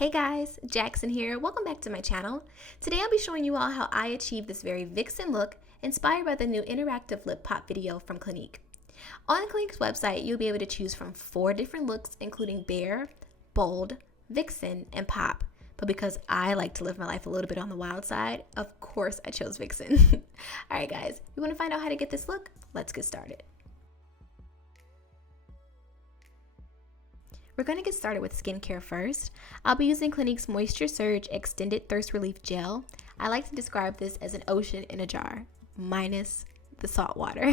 Hey guys, Jackson here. Welcome back to my channel. Today I'll be showing you all how I achieved this very vixen look inspired by the new interactive lip pop video from Clinique. On Clinique's website, you'll be able to choose from 4 different looks, including bare, bold, vixen, and pop. But because I like to live my life a little bit on the wild side, of course I chose vixen. Alright guys, you want to find out how to get this look? Let's get started. We're going to get started with skincare first. I'll be using Clinique's Moisture Surge Extended Thirst Relief Gel. I like to describe this as an ocean in a jar, minus the salt water.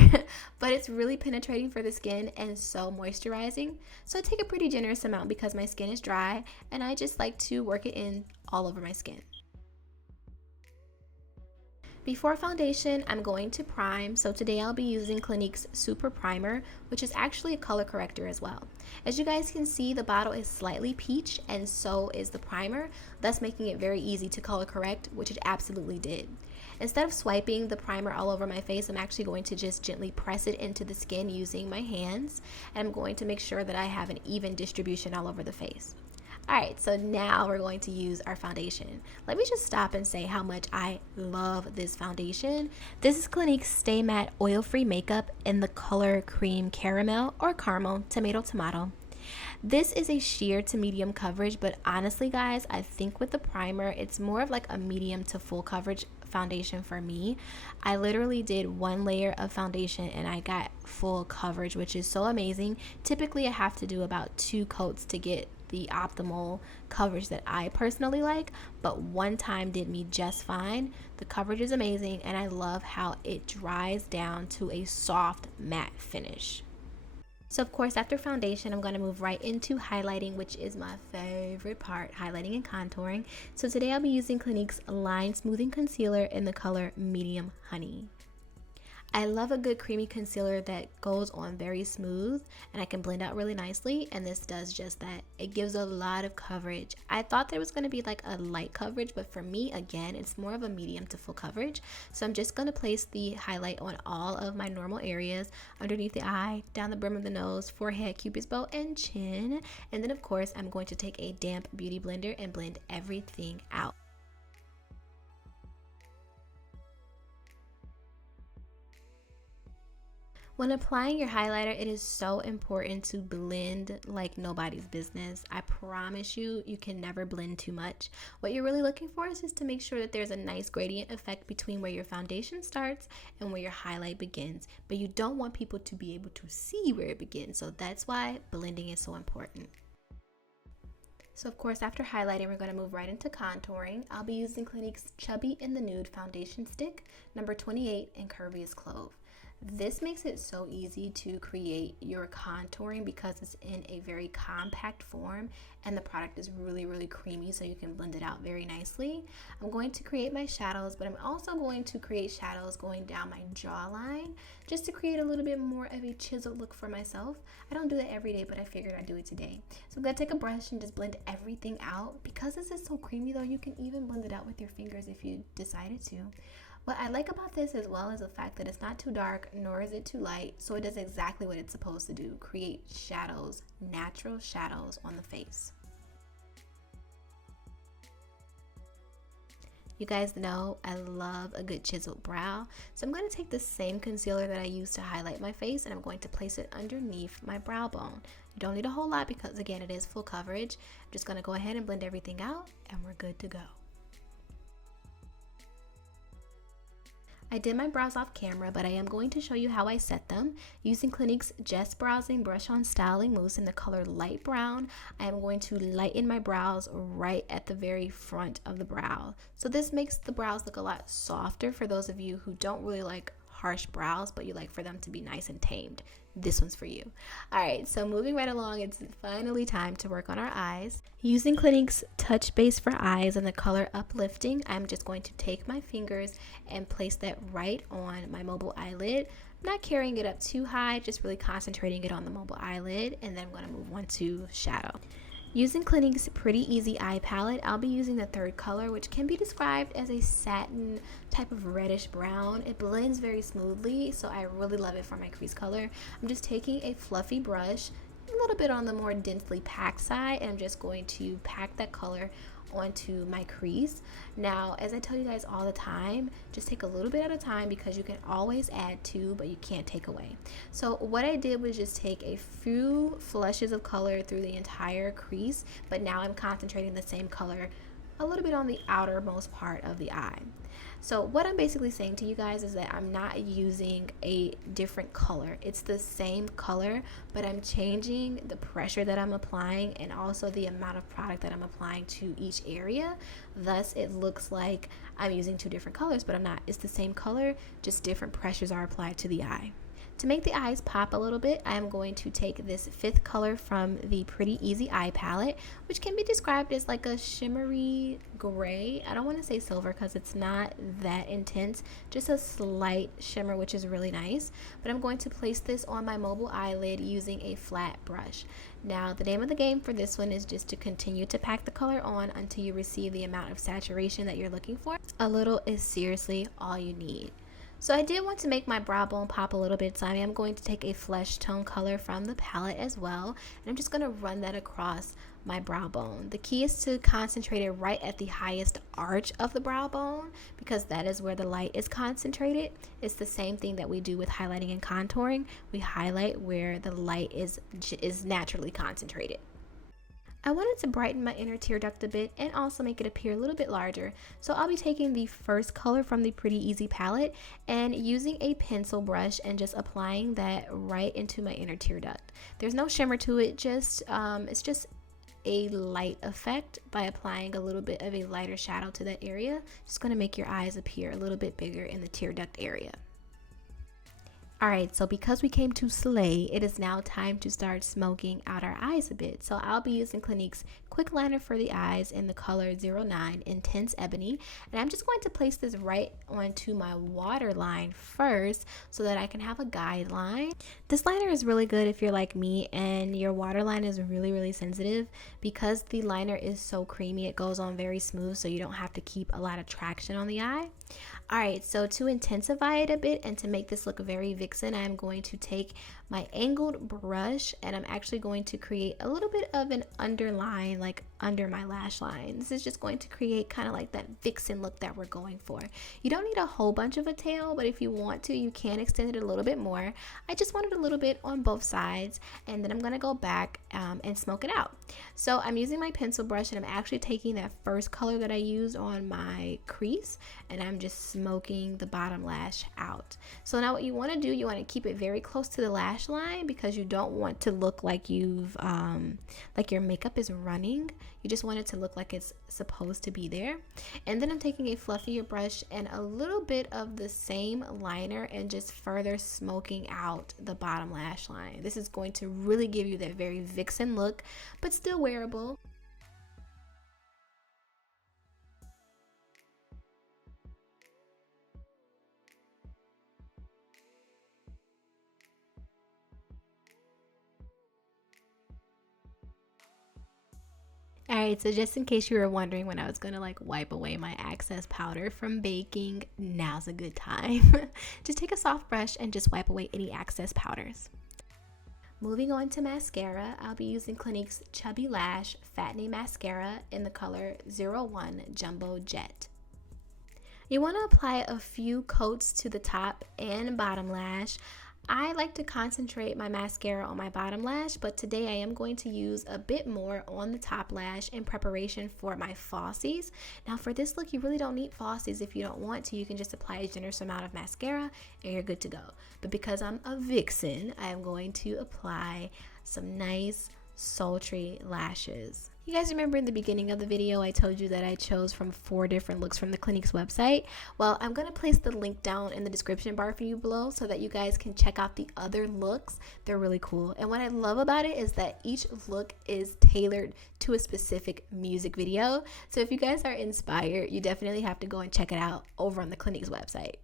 But it's really penetrating for the skin and so moisturizing. So I take a pretty generous amount because my skin is dry and I just like to work it in all over my skin. Before foundation, I'm going to prime, so today I'll be using Clinique's Super Primer, which is actually a color corrector as well. As you guys can see, the bottle is slightly peach, and so is the primer, thus making it very easy to color correct, which it absolutely did. Instead of swiping the primer all over my face, I'm actually going to just gently press it into the skin using my hands, and I'm going to make sure that I have an even distribution all over the face. Alright, so now we're going to use our foundation. Let me just stop and say how much I love this foundation. This is Clinique's Stay Matte Oil-Free Makeup in the color Cream Caramel or Caramel Tomato. This is a sheer to medium coverage, but honestly guys, I think with the primer, it's more of like a medium to full coverage foundation for me. I literally did 1 layer of foundation and I got full coverage, which is so amazing. Typically I have to do about 2 coats to get the optimal coverage that I personally like, but 1 time did me just fine. The coverage is amazing and I love how it dries down to a soft matte finish. So of course, after foundation, I'm going to move right into highlighting, which is my favorite part, highlighting and contouring. So today I'll be using Clinique's Line Smoothing Concealer in the color Medium Honey. I love a good creamy concealer that goes on very smooth and I can blend out really nicely, and this does just that. It gives a lot of coverage. I thought there was going to be like a light coverage, but for me, again, it's more of a medium to full coverage. So I'm just going to place the highlight on all of my normal areas, underneath the eye, down the brim of the nose, forehead, cupid's bow, and chin. And then of course, I'm going to take a damp beauty blender and blend everything out. When applying your highlighter, it is so important to blend like nobody's business. I promise you, you can never blend too much. What you're really looking for is just to make sure that there's a nice gradient effect between where your foundation starts and where your highlight begins. But you don't want people to be able to see where it begins. So that's why blending is so important. So of course, after highlighting, we're going to move right into contouring. I'll be using Clinique's Chubby in the Nude Foundation Stick, number 28 in Curvy as Clove. This makes it so easy to create your contouring because it's in a very compact form and the product is really creamy, so you can blend it out very nicely. I'm going to create my shadows, but I'm also going to create shadows going down my jawline just to create a little bit more of a chiseled look for myself. I don't do that every day, but I figured I'd do it today. So I'm going to take a brush and just blend everything out. Because this is so creamy though, you can even blend it out with your fingers if you decided to. What I like about this as well is the fact that it's not too dark, nor is it too light, so it does exactly what it's supposed to do, create shadows, natural shadows on the face. You guys know I love a good chiseled brow, so I'm going to take the same concealer that I used to highlight my face and I'm going to place it underneath my brow bone. You don't need a whole lot because again, it is full coverage. I'm just going to go ahead and blend everything out and we're good to go. I did my brows off camera, but I am going to show you how I set them. Using Clinique's Just Browsing Brush On Styling Mousse in the color Light Brown, I am going to lighten my brows right at the very front of the brow. So this makes the brows look a lot softer for those of you who don't really like harsh brows, but you like for them to be nice and tamed. This one's for you. Alright, so moving right along, it's finally time to work on our eyes. Using Clinique's Touch Base for Eyes in the color Uplifting, I'm just going to take my fingers and place that right on my mobile eyelid. I'm not carrying it up too high, just really concentrating it on the mobile eyelid, and then I'm going to move on to shadow. Using Clinique's Pretty Easy Eye Palette, I'll be using the 3rd color, which can be described as a satin type of reddish brown. It blends very smoothly, so I really love it for my crease color. I'm just taking a fluffy brush, a little bit on the more densely packed side, and I'm just going to pack that color onto my crease. Now, as I tell you guys all the time, just take a little bit at a time because you can always add to, but you can't take away. So what I did was just take a few flushes of color through the entire crease, but now I'm concentrating the same color a little bit on the outermost part of the eye. So what I'm basically saying to you guys is that I'm not using a different color. It's the same color, but I'm changing the pressure that I'm applying and also the amount of product that I'm applying to each area. Thus, it looks like I'm using two different colors, but I'm not. It's the same color, just different pressures are applied to the eye. To make the eyes pop a little bit, I'm going to take this fifth color from the Pretty Easy Eye Palette, which can be described as like a shimmery gray. I don't want to say silver because it's not that intense, just a slight shimmer, which is really nice. But I'm going to place this on my mobile eyelid using a flat brush. Now, the name of the game for this one is just to continue to pack the color on until you receive the amount of saturation that you're looking for. A little is seriously all you need. So I did want to make my brow bone pop a little bit, so I am going to take a flesh tone color from the palette as well, and I'm just going to run that across my brow bone. The key is to concentrate it right at the highest arch of the brow bone because that is where the light is concentrated. It's the same thing that we do with highlighting and contouring. We highlight where the light is naturally concentrated. I wanted to brighten my inner tear duct a bit and also make it appear a little bit larger. So I'll be taking the first color from the Pretty Easy palette and using a pencil brush and just applying that right into my inner tear duct. There's no shimmer to it, it's just a light effect by applying a little bit of a lighter shadow to that area. Just going to make your eyes appear a little bit bigger in the tear duct area. Alright, so because we came to slay, it is now time to start smoking out our eyes a bit. So I'll be using Clinique's Quick Liner for the eyes in the color 09 Intense Ebony. And I'm just going to place this right onto my waterline first so that I can have a guideline. This liner is really good if you're like me and your waterline is really, really sensitive. Because the liner is so creamy, it goes on very smooth so you don't have to keep a lot of traction on the eye. Alright, so to intensify it a bit and to make this look very vixen, I'm going to take my angled brush and I'm actually going to create a little bit of an underline, like under my lash line. This is just going to create kind of like that vixen look that we're going for. You don't need a whole bunch of a tail, but if you want to, you can extend it a little bit more. I just wanted a little bit on both sides, and then I'm going to go back and smoke it out. So I'm using my pencil brush and I'm actually taking that first color that I used on my crease and I'm just smoking the bottom lash out. So now what you want to do, you want to keep it very close to the lash line because you don't want to look like you've like your makeup is running. You just want it to look like it's supposed to be there. And then I'm taking a fluffier brush and a little bit of the same liner and just further smoking out the bottom lash line. This is going to really give you that very vixen look, but still wearable. Alright, so just in case you were wondering when I was going to like wipe away my excess powder from baking, now's a good time. Just take a soft brush and just wipe away any excess powders. Moving on to mascara, I'll be using Clinique's Chubby Lash Fattening Mascara in the color 01 Jumbo Jet. You want to apply a few coats to the top and bottom lash. I like to concentrate my mascara on my bottom lash, but today I am going to use a bit more on the top lash in preparation for my falsies. Now for this look, you really don't need falsies. If you don't want to, you can just apply a generous amount of mascara and you're good to go. But because I'm a vixen, I am going to apply some nice sultry lashes. You guys remember in the beginning of the video I told you that I chose from 4 different looks from the Clinique's website? Well, I'm going to place the link down in the description bar for you below so that you guys can check out the other looks. They're really cool. And what I love about it is that each look is tailored to a specific music video. So if you guys are inspired, you definitely have to go and check it out over on the Clinique's website.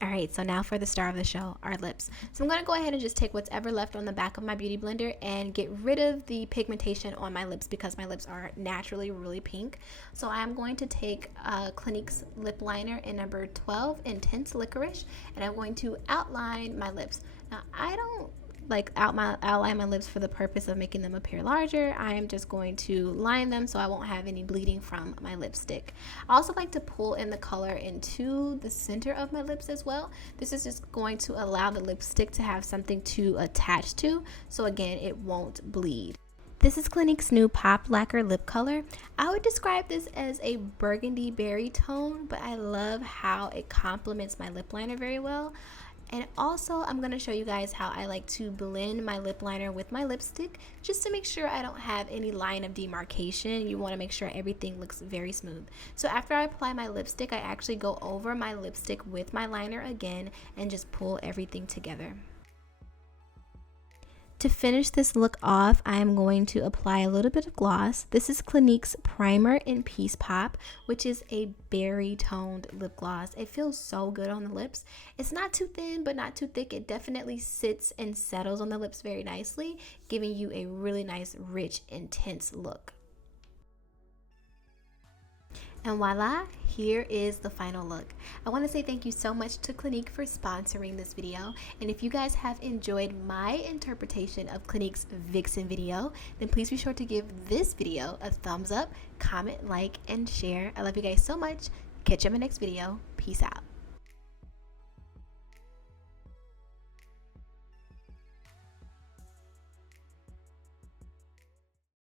Alright, so now for the star of the show, our lips. So I'm going to go ahead and just take what's ever left on the back of my beauty blender and get rid of the pigmentation on my lips because my lips are naturally really pink. So I'm going to take Clinique's lip liner in number 12 Intense Licorice and I'm going to outline my lips. Now I don't like outline my lips for the purpose of making them appear larger, I am just going to line them so I won't have any bleeding from my lipstick. I also like to pull in the color into the center of my lips as well. This is just going to allow the lipstick to have something to attach to, so again, it won't bleed. This is Clinique's new Pop Lacquer lip color. I would describe this as a burgundy berry tone, but I love how it complements my lip liner very well. And also, I'm going to show you guys how I like to blend my lip liner with my lipstick, just to make sure I don't have any line of demarcation. You want to make sure everything looks very smooth. So after I apply my lipstick, I actually go over my lipstick with my liner again and just pull everything together. To finish this look off, I am going to apply a little bit of gloss. This is Clinique's Primer in Peace Pop, which is a berry toned lip gloss. It feels so good on the lips. It's not too thin, but not too thick. It definitely sits and settles on the lips very nicely, giving you a really nice, rich, intense look. And voila, here is the final look. I want to say thank you so much to Clinique for sponsoring this video. And if you guys have enjoyed my interpretation of Clinique's Vixen video, then please be sure to give this video a thumbs up, comment, like, and share. I love you guys so much. Catch you in my next video. Peace out.